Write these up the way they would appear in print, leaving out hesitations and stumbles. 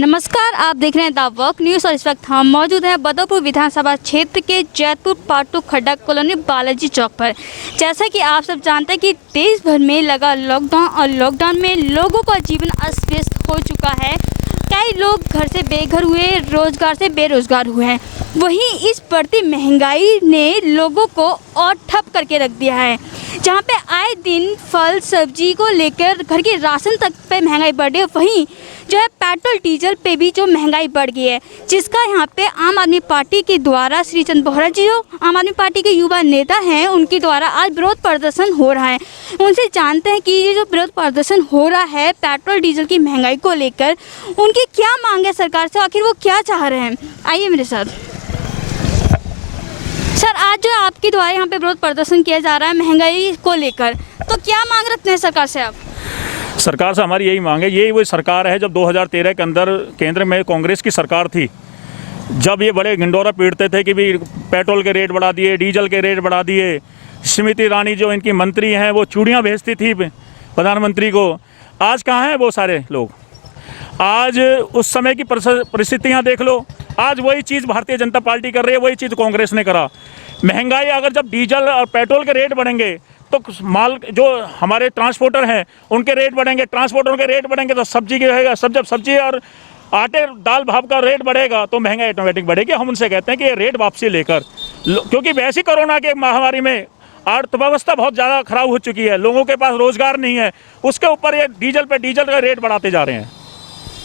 नमस्कार, आप देख रहे हैं द वर्क न्यूज़ और इस वक्त हम मौजूद हैं बदरपुर विधानसभा क्षेत्र के जैतपुर पाटू खड्डा कॉलोनी बालाजी चौक पर। जैसा कि आप सब जानते हैं कि देश भर में लगा लॉकडाउन और लॉकडाउन में लोगों का जीवन अस्त व्यस्त हो चुका है। कई लोग घर से बेघर हुए, रोजगार से बेरोजगार हुए हैं। वहीं इस बढ़ती महंगाई ने लोगों को और ठप करके रख दिया है। जहाँ पे आए दिन फल सब्जी को लेकर घर के राशन तक पे महंगाई बढ़ रही है, वहीं जो है पेट्रोल डीजल पे भी जो महंगाई बढ़ गई है, जिसका यहाँ पे आम आदमी पार्टी के द्वारा श्री चंद बोहरा जी जो आम आदमी पार्टी के युवा नेता हैं, उनके द्वारा आज विरोध प्रदर्शन हो रहा है। उनसे जानते हैं कि ये जो विरोध प्रदर्शन हो रहा है पेट्रोल डीजल की महंगाई को लेकर, उनकी क्या मांग है सरकार से, आखिर वो क्या चाह रहे हैं। आइए मेरे साथ। सर, आज जो आपके द्वारा यहाँ पे विरोध प्रदर्शन किया जा रहा है महंगाई को लेकर, तो क्या मांग रखते हैं सरकार से आप? सरकार से हमारी यही मांग है। यही वही सरकार है जब 2013 के अंदर केंद्र में कांग्रेस की सरकार थी, जब ये बड़े ढिंढोरा पीटते थे कि भी पेट्रोल के रेट बढ़ा दिए, डीजल के रेट बढ़ा दिए। स्मृति ईरानी जो इनकी मंत्री हैं वो चूड़ियाँ भेजती थी प्रधानमंत्री को। आज कहाँ हैं वो सारे लोग? आज उस समय की परिस्थितियाँ देख लो। आज वही चीज़ भारतीय जनता पार्टी कर रही है, वही चीज़ कांग्रेस ने करा। महंगाई अगर जब डीजल और पेट्रोल के रेट बढ़ेंगे तो माल जो हमारे ट्रांसपोर्टर हैं उनके रेट बढ़ेंगे, ट्रांसपोर्टर के रेट बढ़ेंगे तो सब्जी के रहेगा, जब सब्जी और आटे दाल भाव का रेट बढ़ेगा तो महंगाई ऑटोमेटिक बढ़ेगी। हम उनसे कहते हैं कि ये रेट वापसी लेकर, क्योंकि वैसी कोरोना के महामारी में अर्थव्यवस्था बहुत ज़्यादा खराब हो चुकी है, लोगों के पास रोजगार नहीं है, उसके ऊपर ये डीजल का रेट बढ़ाते जा रहे हैं।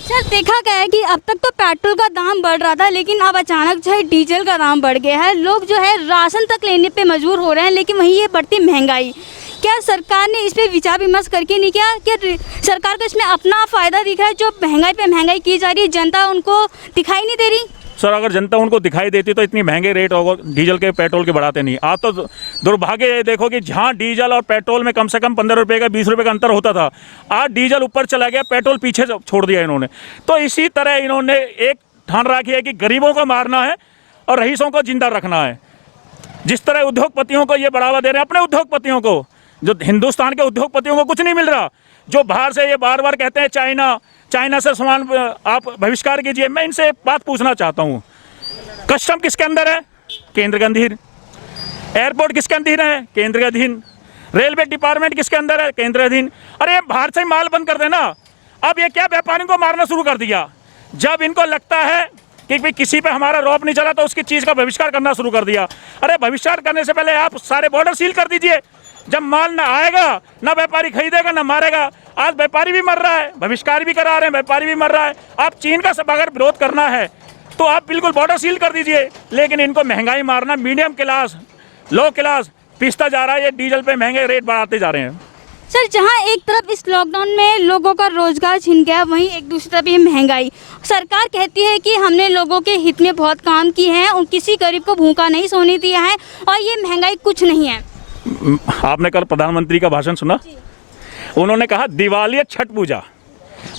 सर, देखा गया है कि अब तक तो पेट्रोल का दाम बढ़ रहा था, लेकिन अब अचानक जो है डीजल का दाम बढ़ गया है। लोग जो है राशन तक लेने पे मजबूर हो रहे हैं, लेकिन वहीं ये बढ़ती महंगाई, क्या सरकार ने इस पे विचार विमर्श करके नहीं किया? क्या सरकार को इसमें अपना फ़ायदा दिख रहा है? जो महंगाई पे महंगाई की जा रही है, जनता उनको दिखाई नहीं दे रही? सर, अगर जनता उनको दिखाई देती तो इतनी महंगे रेट डीजल के पेट्रोल के बढ़ाते नहीं। आज तो दुर्भाग्य ये देखो कि जहाँ डीजल और पेट्रोल में कम से कम 15 रुपये का 20 रुपये का अंतर होता था, आज डीजल ऊपर चला गया, पेट्रोल पीछे छोड़ दिया इन्होंने। तो इसी तरह इन्होंने एक ठान रखी है कि गरीबों को मारना है और रईसों को जिंदा रखना है। जिस तरह उद्योगपतियों को ये बढ़ावा दे रहे हैं, अपने उद्योगपतियों को, जो हिंदुस्तान के उद्योगपतियों को कुछ नहीं मिल रहा, जो बाहर से ये बार बार कहते हैं चाइना से सामान आप बहिष्कार कीजिए। मैं इनसे एक बात पूछना चाहता हूँ, कस्टम किसके अंदर है? केंद्र के अधीन। एयरपोर्ट किसके अधीन है? केंद्र के अधीन। रेलवे डिपार्टमेंट किसके अंदर है? केंद्र के अधीन। अरे बाहर से माल बंद कर देना। अब ये क्या व्यापारियों को मारना शुरू कर दिया? जब इनको लगता है कि भाई किसी पे हमारा रौब नहीं चला तो उसकी चीज़ का बहिष्कार करना शुरू कर दिया। अरे बहिष्कार करने से पहले आप सारे बॉर्डर सील कर दीजिए। जब माल ना आएगा, ना व्यापारी खरीदेगा, ना मारेगा। आज व्यापारी भी मर रहा है, बहिष्कार भी करा रहे हैं, व्यापारी भी मर रहा है। आप चीन का सब अगर विरोध करना है तो आप बिल्कुल बॉर्डर सील कर दीजिए, लेकिन इनको महंगाई मारना, मीडियम क्लास, लो क्लास पिसता जा रहा है। ये डीजल पे महंगे रेट बढ़ाते जा रहे हैं। सर, जहां एक तरफ इस लॉकडाउन में लोगों का रोजगार छिन गया, वहीं एक दूसरी तरफ ये महंगाई। सरकार कहती है कि हमने लोगों के हित में बहुत काम किए हैं और किसी गरीब को भूखा नहीं सोने दिया है और ये महंगाई कुछ नहीं है। आपने कल प्रधानमंत्री का भाषण सुना? उन्होंने कहा दिवाली या छठ पूजा।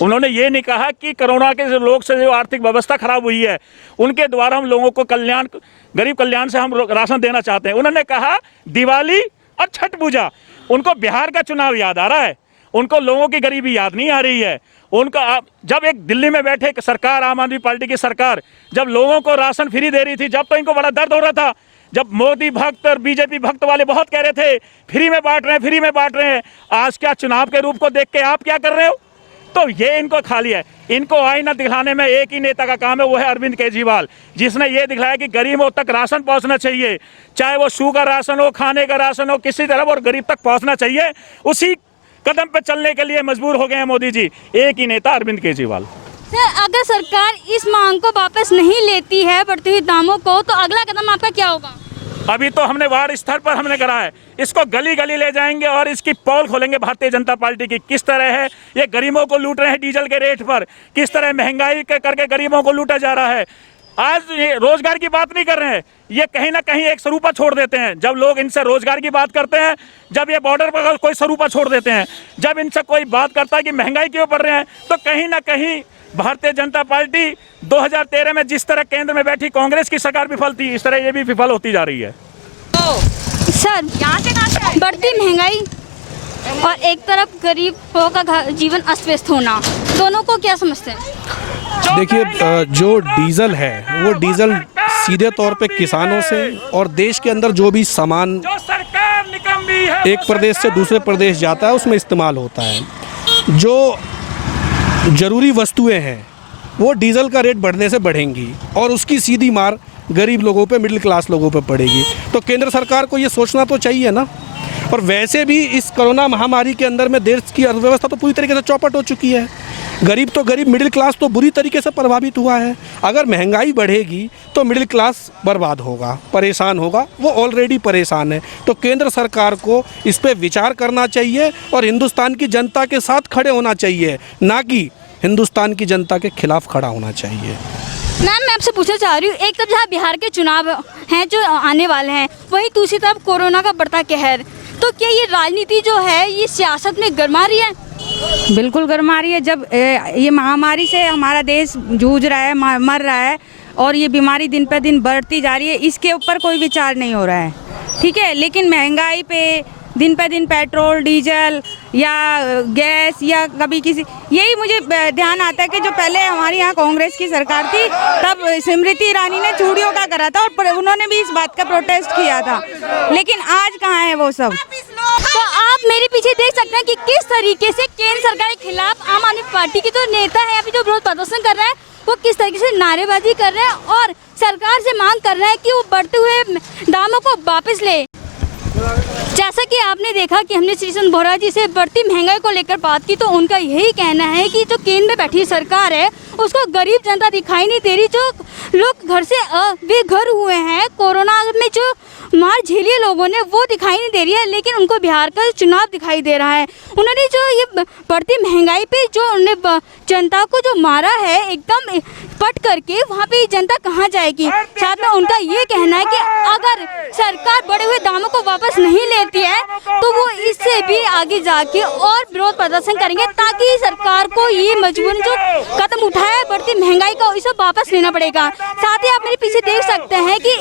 उन्होंने ये नहीं कहा कि कोरोना के लोग से जो आर्थिक व्यवस्था खराब हुई है उनके द्वारा हम लोगों को कल्याण, गरीब कल्याण से हम राशन देना चाहते हैं। उन्होंने कहा दिवाली और छठ पूजा। उनको बिहार का चुनाव याद आ रहा है, उनको लोगों की गरीबी याद नहीं आ रही है। उनका जब एक दिल्ली में बैठे सरकार, आम आदमी पार्टी की सरकार, जब लोगों को राशन फ्री दे रही थी, जब तो इनको बड़ा दर्द हो रहा था। जब मोदी भक्त और बीजेपी भक्त वाले बहुत कह रहे थे फ्री में बांट रहे हैं, फ्री में बांट रहे हैं। आज क्या चुनाव के रूप को देख के आप क्या कर रहे हो? तो ये इनको खाली है। इनको आईना दिखाने में एक ही नेता का काम है, वो है अरविंद केजरीवाल, जिसने ये दिखाया कि गरीबों तक राशन पहुंचना चाहिए, चाहे वो शू का राशन हो, खाने का राशन हो, किसी तरह और गरीब तक पहुंचना चाहिए। उसी कदम पे चलने के लिए मजबूर हो गए हैं मोदी जी। एक ही नेता अरविंद केजरीवाल। सर, अगर सरकार इस मांग को वापस नहीं लेती है बढ़ते हुए दामों को, तो अगला कदम आपका क्या होगा? अभी तो हमने वार्ड स्तर पर हमने करा है, इसको गली गली ले जाएंगे और इसकी पोल खोलेंगे भारतीय जनता पार्टी की। किस तरह है ये गरीबों को लूट रहे हैं डीजल के रेट पर, किस तरह महंगाई करके गरीबों को लूटा जा रहा है। आज ये रोजगार की बात नहीं कर रहे हैं, ये कहीं ना कहीं एक स्वरूपा छोड़ देते हैं। जब लोग इनसे रोजगार की बात करते हैं, जब ये बॉर्डर पर कोई स्वरूपा छोड़ देते हैं, जब इनसे कोई बात करता है कि महंगाई क्यों बढ़ रहे हैं, तो कहीं ना कहीं भारतीय जनता पार्टी 2013 में जिस तरह केंद्र में बैठी कांग्रेस की सरकार विफल थी, इस तरह ये भी विफल होती जा रही है। सर, बढ़ती महंगाई और एक तरफ गरीबों का जीवन अस्त व्यस्त होना, दोनों को क्या समझते हैं? देखिए जो डीजल है वो डीजल सीधे तौर पे किसानों से और देश के अंदर जो भी सामान एक प्रदेश से दूसरे प्रदेश जाता है उसमें इस्तेमाल होता है। जो ज़रूरी वस्तुएं हैं वो डीजल का रेट बढ़ने से बढ़ेंगी और उसकी सीधी मार गरीब लोगों पे, मिडिल क्लास लोगों पे पड़ेगी। तो केंद्र सरकार को ये सोचना तो चाहिए ना। और वैसे भी इस कोरोना महामारी के अंदर में देश की अर्थव्यवस्था तो पूरी तरीके से चौपट हो चुकी है। गरीब तो गरीब, मिडिल क्लास तो बुरी तरीके से प्रभावित हुआ है। अगर महंगाई बढ़ेगी तो मिडिल क्लास बर्बाद होगा, परेशान होगा, वो ऑलरेडी परेशान है। तो केंद्र सरकार को इस पर विचार करना चाहिए और हिंदुस्तान की जनता के साथ खड़े होना चाहिए, ना कि हिंदुस्तान की जनता के खिलाफ खड़ा होना चाहिए। मैम, मैं आपसे पूछना चाह रही हूँ, एक तरफ जहाँ बिहार के चुनाव हैं जो आने वाले हैं, वहीं दूसरी तरफ कोरोना का बढ़ता कहर, तो क्या ये राजनीति जो है ये सियासत में गरमा रही है? बिल्कुल गरमा रही है। जब ये महामारी से हमारा देश जूझ रहा है, मर रहा है और ये बीमारी दिन पे दिन बढ़ती जा रही है, इसके ऊपर कोई विचार नहीं हो रहा है, ठीक है। लेकिन महंगाई पे दिन पे दिन पेट्रोल, डीजल या गैस या कभी किसी, यही मुझे ध्यान आता है कि जो पहले हमारे यहाँ कांग्रेस की सरकार थी तब स्मृति ईरानी ने चूड़ियों का करा था और उन्होंने भी इस बात का प्रोटेस्ट किया था, लेकिन आज कहाँ है वो सब। तो आप मेरे पीछे देख सकते हैं कि किस तरीके से केंद्र सरकार के खिलाफ आम आदमी पार्टी के जो नेता है, अभी जो विरोध प्रदर्शन कर रहे हैं, वो किस तरीके से नारेबाजी कर रहे हैं और सरकार से मांग कर रहे हैं कि वो बढ़ते हुए दामों को वापस ले। जैसा कि आपने देखा कि हमने श्री चंद्र बोहरा जी से बढ़ती महंगाई को लेकर बात की, तो उनका यही कहना है कि जो केंद्र में बैठी सरकार है उसको गरीब जनता दिखाई नहीं दे रही। जो लोग घर से बेघर हुए हैं, कोरोना में जो मार झेली लोगों ने, वो दिखाई नहीं दे रही है, लेकिन उनको बिहार का चुनाव दिखाई दे रहा है। उन्होंने जो ये बढ़ती महंगाई पे जो उन्होंने जनता को जो मारा है एकदम पट करके, वहाँ पे जनता कहाँ जाएगी। साथ में उनका ये कहना है कि अगर सरकार बढ़े हुए दामों को वापस नहीं लेती है तो वो इससे भी आगे जाके और विरोध प्रदर्शन करेंगे, ताकि सरकार को ये मजबूरन जो कदम उठाया है बढ़ती महंगाई का, इसे वापस लेना पड़ेगा। साथ ही आप मेरे पीछे देख सकते हैं कि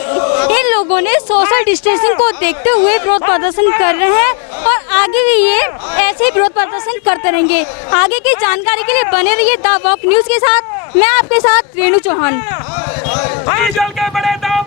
इन लोगों ने सोशल डिस्टेंसिंग को देखते हुए विरोध प्रदर्शन कर रहे हैं और आगे भी ये ऐसे ही विरोध प्रदर्शन करते रहेंगे। आगे की जानकारी के लिए बने रहिए द वॉक न्यूज़ के साथ। मैं आपके साथ रेणु चौहान। डीजल के बड़े दाम